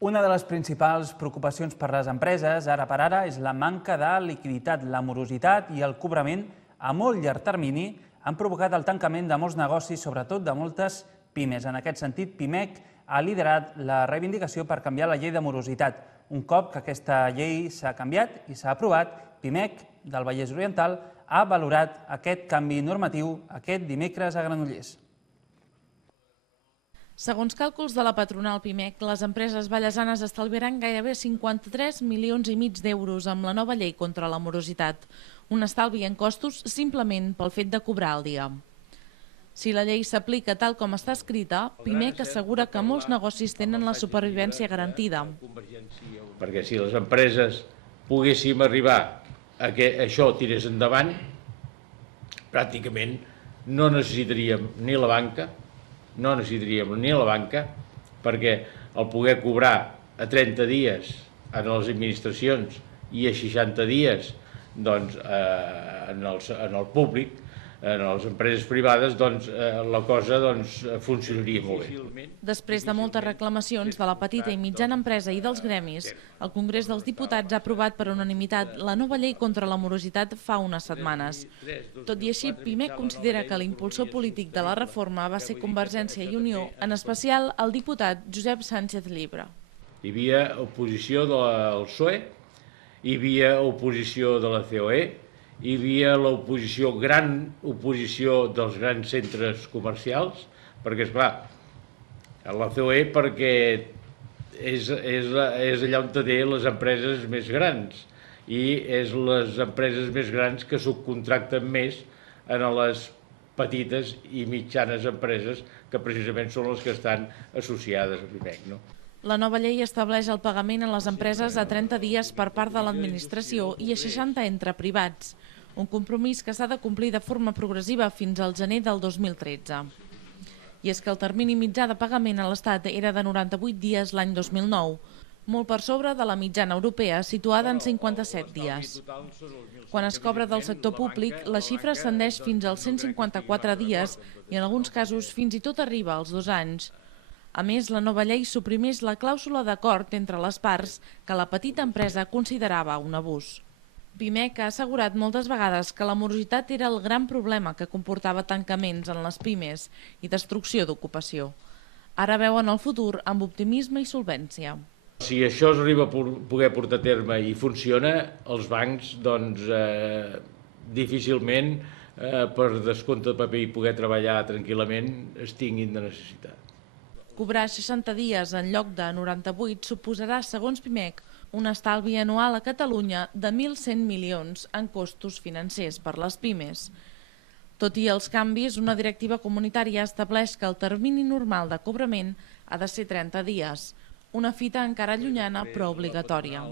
Una de les principals preocupacions per les empreses, ara per ara, és la manca de liquiditat. La morositat i el cobrament a molt llarg termini han provocat el tancament de molts negocis, sobretot de moltes pimes. En aquest sentit, Pimec ha liderat la reivindicació per canviar la llei de morositat. Un cop que aquesta llei s'ha canviat i s'ha aprovat, Pimec del Vallès Oriental ha valorat aquest canvi normatiu aquest dimecres a Granollers. Segons càlculs de la patronal Pimec, les empreses vallesanes estalviaran gairebé 53 milions i mig d'euros amb la nova llei contra la morositat. Un estalvi en costos simplement pel fet de cobrar al dia. Si la llei s'aplica tal com està escrita, Pimec assegura que molts negocis tenen la supervivència garantida. Perquè si les empreses poguéssim arribar a que això tirés endavant, pràcticament no necessitaríem ni la banca, perquè el poder cobrar a 30 dies en les administracions i a 60 dies en el públic, en les empreses privades, la cosa funcionaria molt bé. Després de moltes reclamacions de la petita i mitjana empresa i dels gremis, el Congrés dels Diputats ha aprovat per unanimitat la nova llei contra la morositat fa unes setmanes. Tot i així, Pimec considera que l'impulsor polític de la reforma va ser Convergència i Unió, en especial el diputat Josep Sánchez Llibre. Hi havia oposició del PSOE, hi havia oposició de la COE, hi havia gran oposició dels grans centres comercials, perquè, esclar, la COE perquè és allà on té les empreses més grans i és les empreses més grans que subcontracten més en les petites i mitjanes empreses que precisament són les que estan associades a Pimec, no? La nova llei estableix el pagament a les empreses a 30 dies per part de l'administració i a 60 entre privats, un compromís que s'ha de complir de forma progressiva fins al gener del 2013. I és que el termini mitjà de pagament a l'Estat era de 98 dies l'any 2009, molt per sobre de la mitjana europea, situada en 57 dies. Quan es cobra del sector públic, la xifra ascendeix fins als 154 dies i en alguns casos fins i tot arriba als 2 anys. A més, la nova llei suprimeix la clàusula d'acord entre les parts que la petita empresa considerava un abús. Pimec ha assegurat moltes vegades que la morositat era el gran problema que comportava tancaments en les pimes i destrucció d'ocupació. Ara veuen el futur amb optimisme i solvència. Si això s'arriba a poder portar a terme i funciona, els bancs difícilment per descompte de paper i poder treballar tranquil·lament es tinguin de necessitat. Cobrar 60 dies en lloc de 98 suposarà, segons Pimec, un estalvi anual a Catalunya de 1.100 milions en costos financers per les pimes. Tot i els canvis, una directiva comunitària estableix que el termini normal de cobrament ha de ser 30 dies, una fita encara llunyana però obligatòria.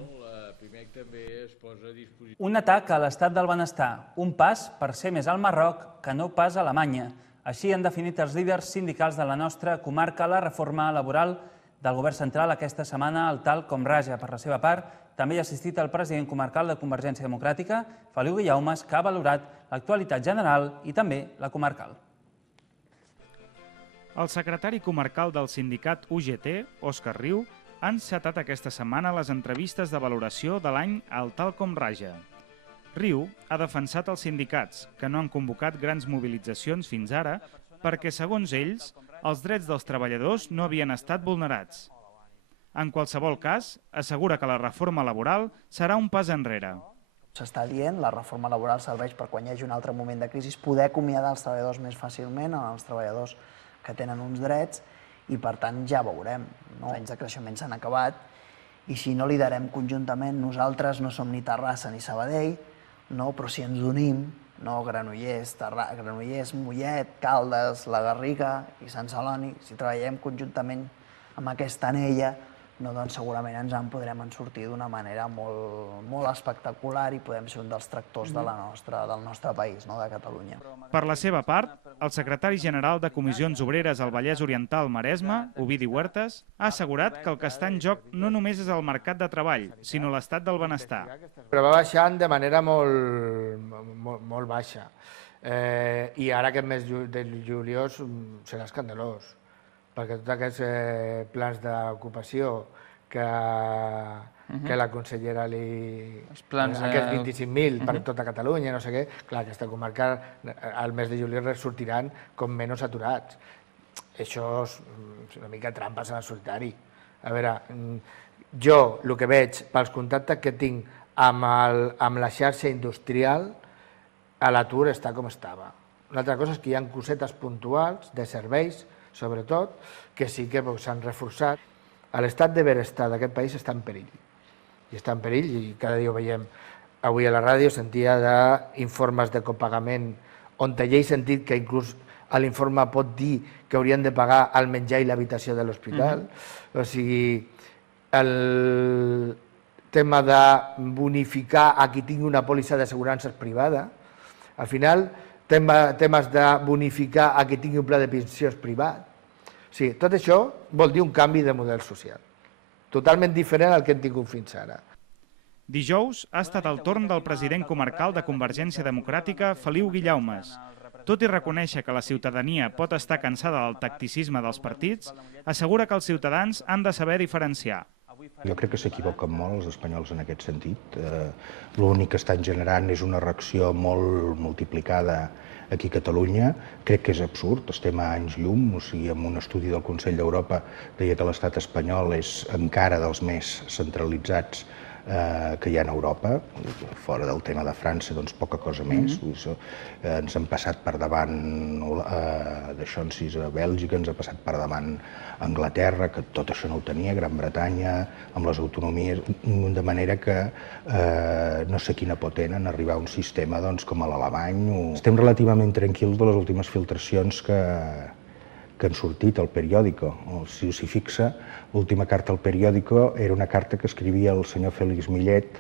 Un atac a l'estat del benestar, un pas per ser més al Marroc que no pas a Alemanya. Així han definit els líders sindicals de la nostra comarca la reforma laboral del govern central aquesta setmana al tal com raja. Per la seva part, també hi ha assistit el president comarcal de Convergència Democràtica, Feliu Guillaumes, que ha valorat l'actualitat general i també la comarcal. El secretari comarcal del sindicat UGT, Òscar Riu, ha encetat aquesta setmana les entrevistes de valoració de l'any al tal com raja. Riu ha defensat els sindicats, que no han convocat grans mobilitzacions fins ara, perquè, segons ells, els drets dels treballadors no havien estat vulnerats. En qualsevol cas, assegura que la reforma laboral serà un pas enrere. S'està dient, la reforma laboral serveix per quan hi hagi un altre moment de crisi poder acomiadar els treballadors més fàcilment, els treballadors que tenen uns drets, i per tant ja veurem. Els anys de creixement s'han acabat i si no liderem conjuntament, nosaltres no som ni Terrassa ni Sabadell, però si ens unim, Granollers, Mollet, Caldes, la Garriga i Sant Celoni, si treballem conjuntament amb aquesta anella, doncs segurament ens en podrem sortir d'una manera molt espectacular i podem ser un dels tractors del nostre país, de Catalunya. Per la seva part, el secretari general de Comissions Obreres al Vallès Oriental Maresme, Ovidi Huertas, ha assegurat que el que està en joc no només és el mercat de treball, sinó l'estat del benestar. Però va baixant de manera molt baixa. I ara aquest mes de juliol serà escandalós, perquè tots aquests plans d'ocupació que la consellera Els plans, aquests 25.000 per tota Catalunya, no sé què. Clar, aquesta comarca al mes de juliol sortiran com menys aturats. Això és una mica trampes en el solitari. A veure, jo el que veig pels contactes que tinc amb la xarxa industrial, a l'atur està com estava. Una altra cosa és que hi ha cosetes puntuals, de serveis, sobretot, que sí que s'han reforçat. L'estat de benestar d'aquest país està en perill. I està en perill, i cada dia ho veiem. Avui a la ràdio sentia d'informes de copagament, on ja he sentit que inclús l'informe pot dir que haurien de pagar el menjar i l'habitació de l'hospital. O sigui, el tema de bonificar a qui tingui una pòlissa d'assegurances privada, al final, temes de bonificar a qui tingui un pla de pensions privat. O sigui, tot això vol dir un canvi de model social, totalment diferent al que hem tingut fins ara. Dijous ha estat el torn del president comarcal de Convergència Democràtica, Feliu Guillaumes. Tot i reconèixer que la ciutadania pot estar cansada del tacticisme dels partits, assegura que els ciutadans han de saber diferenciar. Jo crec que s'equivoquen molt els espanyols en aquest sentit. L'únic que estan generant és una reacció molt multiplicada aquí a Catalunya. Crec que és absurd, estem a anys llum, o sigui, en un estudi del Consell d'Europa deia que l'estat espanyol és encara dels més centralitzats que hi ha en Europa, fora del tema de França, doncs poca cosa més. Ens han passat per davant d'això, a Bèlgica, ens ha passat per davant Anglaterra, que tot això no ho tenia, Gran Bretanya, amb les autonomies, de manera que no sé quina por tenen arribar a un sistema com l'alemany. Estem relativament tranquils de les últimes filtracions que han sortit al periòdico. Si s'hi fixa, l'última carta al periòdico era una carta que escrivia el senyor Félix Millet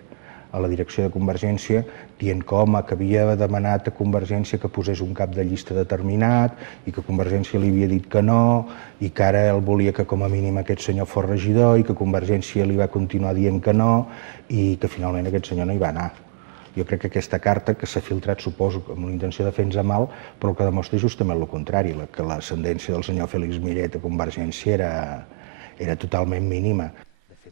a la direcció de Convergència dient que havia demanat a Convergència que posés un cap de llista determinat i que Convergència li havia dit que no i que ara ell volia que com a mínim aquest senyor fos regidor i que Convergència li va continuar dient que no i que finalment aquest senyor no hi va anar. Jo crec que aquesta carta, que s'ha filtrat, suposo, amb una intenció de fer-nos mal, però el que demostra justament el contrari, que l'ascendència del senyor Félix Millet a Convergència era totalment mínima.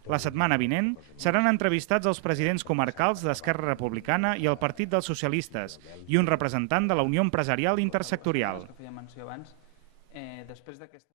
La setmana vinent seran entrevistats els presidents comarcals d'Esquerra Republicana i el Partit dels Socialistes i un representant de la Unió Empresarial Intersectorial.